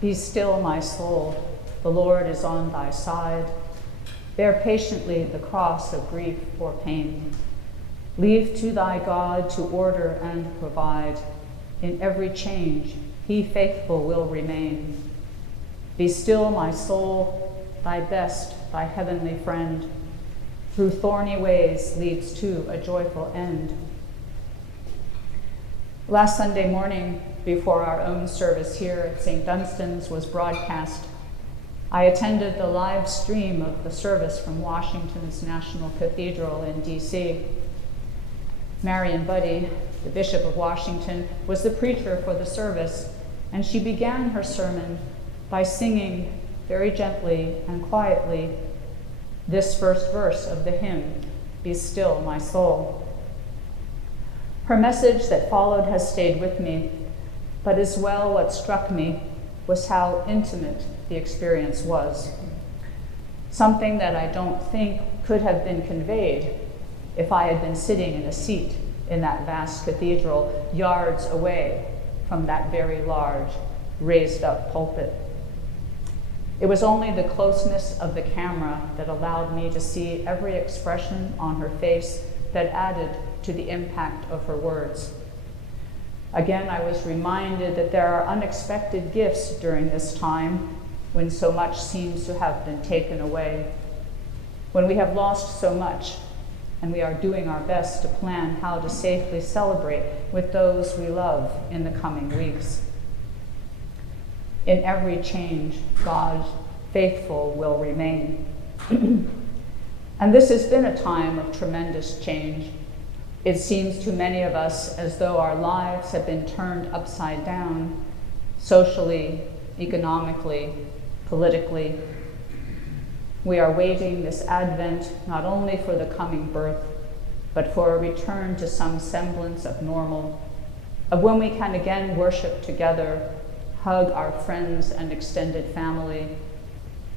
Be still, my soul, the Lord is on thy side. Bear patiently the cross of grief or pain. Leave to thy God to order and provide. In every change, he faithful will remain. Be still, my soul, thy best, thy heavenly friend, through thorny ways leads to a joyful end. Last Sunday morning, before our own service here at St. Dunstan's was broadcast, I attended the live stream of the service from Washington's National Cathedral in D.C. Marion Buddy, the Bishop of Washington, was the preacher for the service, and she began her sermon by singing very gently and quietly this first verse of the hymn, Be Still, My Soul. Her message that followed has stayed with me, but as well what struck me was how intimate the experience was. Something that I don't think could have been conveyed if I had been sitting in a seat in that vast cathedral yards away from that very large raised up pulpit. It was only the closeness of the camera that allowed me to see every expression on her face that added to the impact of her words. Again, I was reminded that there are unexpected gifts during this time when so much seems to have been taken away, when we have lost so much, and we are doing our best to plan how to safely celebrate with those we love in the coming weeks. In every change, God faithful will remain. And this has been a time of tremendous change. It seems to many of us as though our lives have been turned upside down, socially, economically, politically. We are waiting this Advent not only for the coming birth, but for a return to some semblance of normal, of when we can again worship together, hug our friends and extended family,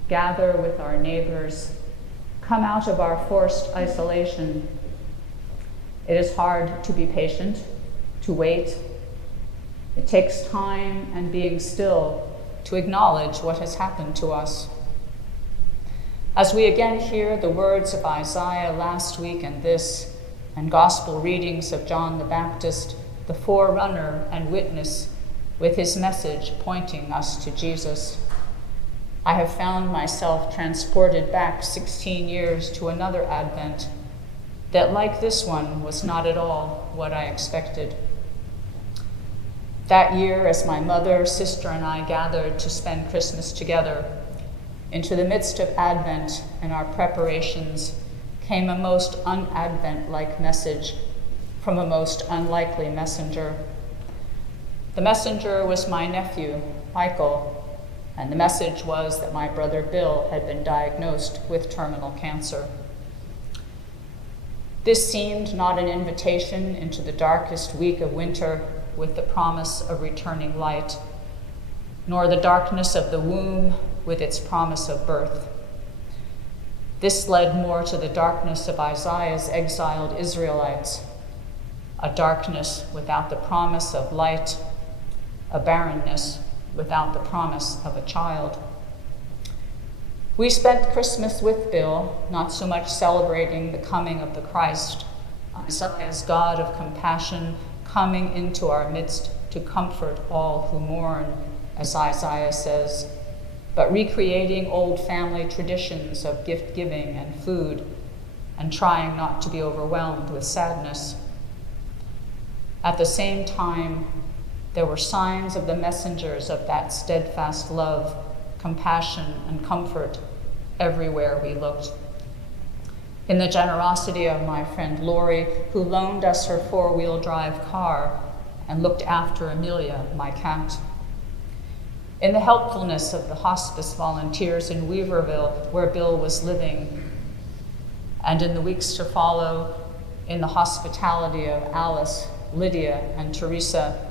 gather with our neighbors, come out of our forced isolation. It is hard to be patient, to wait. It takes time and being still to acknowledge what has happened to us. As we again hear the words of Isaiah last week and this, and gospel readings of John the Baptist, the forerunner and witness, with his message pointing us to Jesus, I have found myself transported back 16 years to another Advent that, like this one, was not at all what I expected. That year, as my mother, sister, and I gathered to spend Christmas together, into the midst of Advent and our preparations came a most un-Advent-like message from a most unlikely messenger. The messenger was my nephew, Michael, and the message was that my brother Bill had been diagnosed with terminal cancer. This seemed not an invitation into the darkest week of winter with the promise of returning light, nor the darkness of the womb with its promise of birth. This led more to the darkness of Isaiah's exiled Israelites, a darkness without the promise of light, a barrenness without the promise of a child. We spent Christmas with Bill, not so much celebrating the coming of the Christ, Isaiah's God of compassion coming into our midst to comfort all who mourn, as Isaiah says, but recreating old family traditions of gift giving and food, and trying not to be overwhelmed with sadness. At the same time, there were signs of the messengers of that steadfast love, compassion, and comfort everywhere we looked. In the generosity of my friend Lori, who loaned us her four-wheel drive car and looked after Amelia, my cat. In the helpfulness of the hospice volunteers in Weaverville, where Bill was living, and in the weeks to follow, in the hospitality of Alice, Lydia, and Teresa,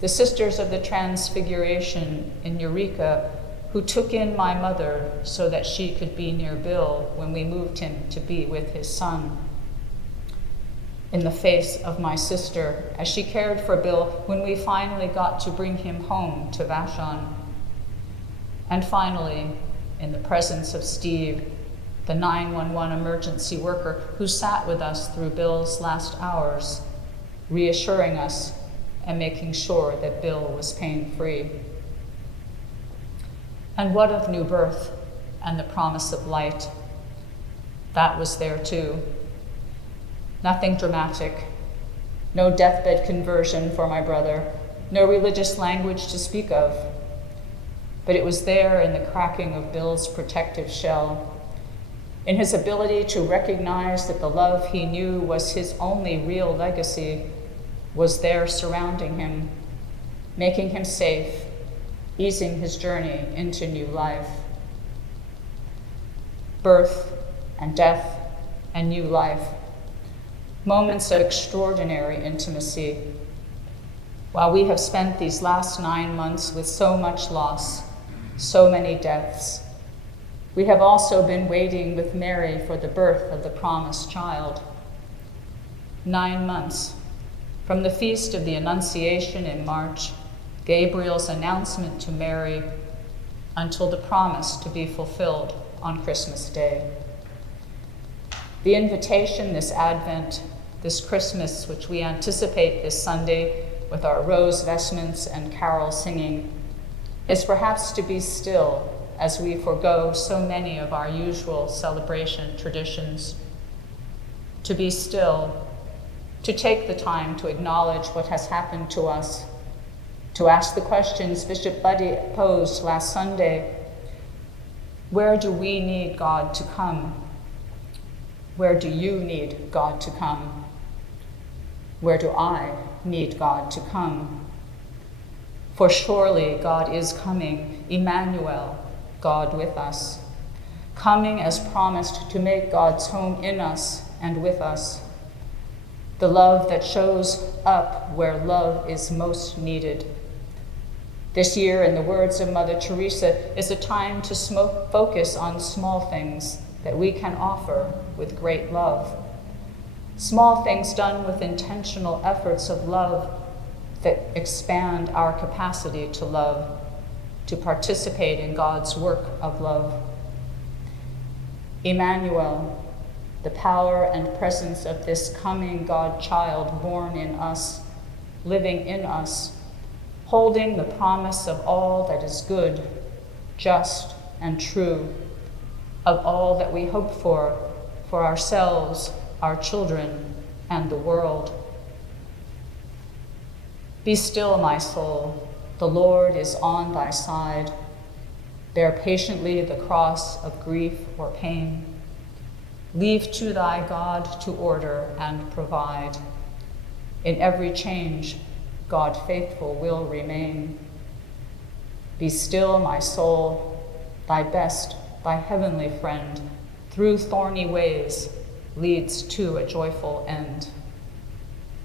the Sisters of the Transfiguration in Eureka, who took in my mother so that she could be near Bill when we moved him to be with his son. In the face of my sister, as she cared for Bill when we finally got to bring him home to Vashon. And finally, in the presence of Steve, the 911 emergency worker who sat with us through Bill's last hours, reassuring us and making sure that Bill was pain-free. And what of new birth and the promise of light? That was there too. Nothing dramatic, no deathbed conversion for my brother, no religious language to speak of. But it was there in the cracking of Bill's protective shell, in his ability to recognize that the love he knew was his only real legacy was there surrounding him, making him safe, easing his journey into new life. Birth and death and new life, moments of extraordinary intimacy. While we have spent these last 9 months with so much loss, so many deaths, we have also been waiting with Mary for the birth of the promised child. 9 months, from the Feast of the Annunciation in March, Gabriel's announcement to Mary, until the promise to be fulfilled on Christmas Day. The invitation this Advent, this Christmas, which we anticipate this Sunday with our rose vestments and carol singing, is perhaps to be still as we forego so many of our usual celebration traditions. To be still, to take the time to acknowledge what has happened to us, to ask the questions Bishop Buddy posed last Sunday. Where do we need God to come? Where do you need God to come? Where do I need God to come? For surely God is coming, Emmanuel, God with us, coming as promised to make God's home in us and with us, the love that shows up where love is most needed. This year, in the words of Mother Teresa, is a time to focus on small things that we can offer with great love. Small things done with intentional efforts of love that expand our capacity to love, to participate in God's work of love. Emmanuel, the power and presence of this coming God child born in us, living in us, holding the promise of all that is good, just, and true, of all that we hope for ourselves, our children, and the world. Be still, my soul, the Lord is on thy side. Bear patiently the cross of grief or pain. Leave to thy God to order and provide. In every change, God faithful will remain. Be still, my soul, thy best, thy heavenly friend, through thorny ways leads to a joyful end.